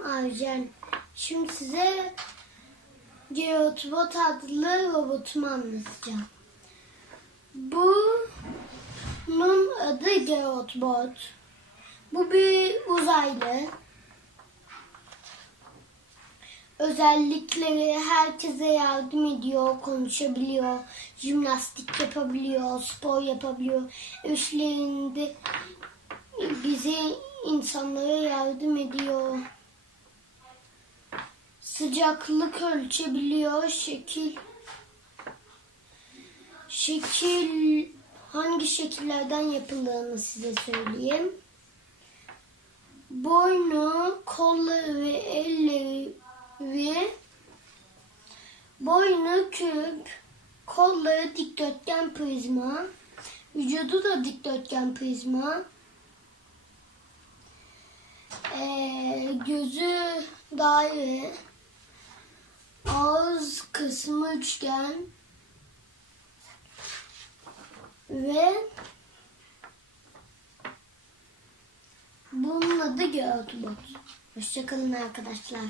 Arjen. Şimdi size Geotbot adlı robotumu anlatacağım. Bunun adı Geotbot. Bu bir uzaylı. Özellikleri herkese yardım ediyor, konuşabiliyor, jimnastik yapabiliyor, spor yapabiliyor. İşlerinde bize insanlara yardım ediyor. Sıcaklık ölçebiliyor, şekil şekil hangi şekillerden yapıldığını size söyleyeyim. Boynu, kolları ve elleri boynu küp, kolları dikdörtgen prizma, vücudu da dikdörtgen prizma, gözü daire, ağız kısmı üçgen ve bunun adı Göğütbot. Hoşçakalın arkadaşlar.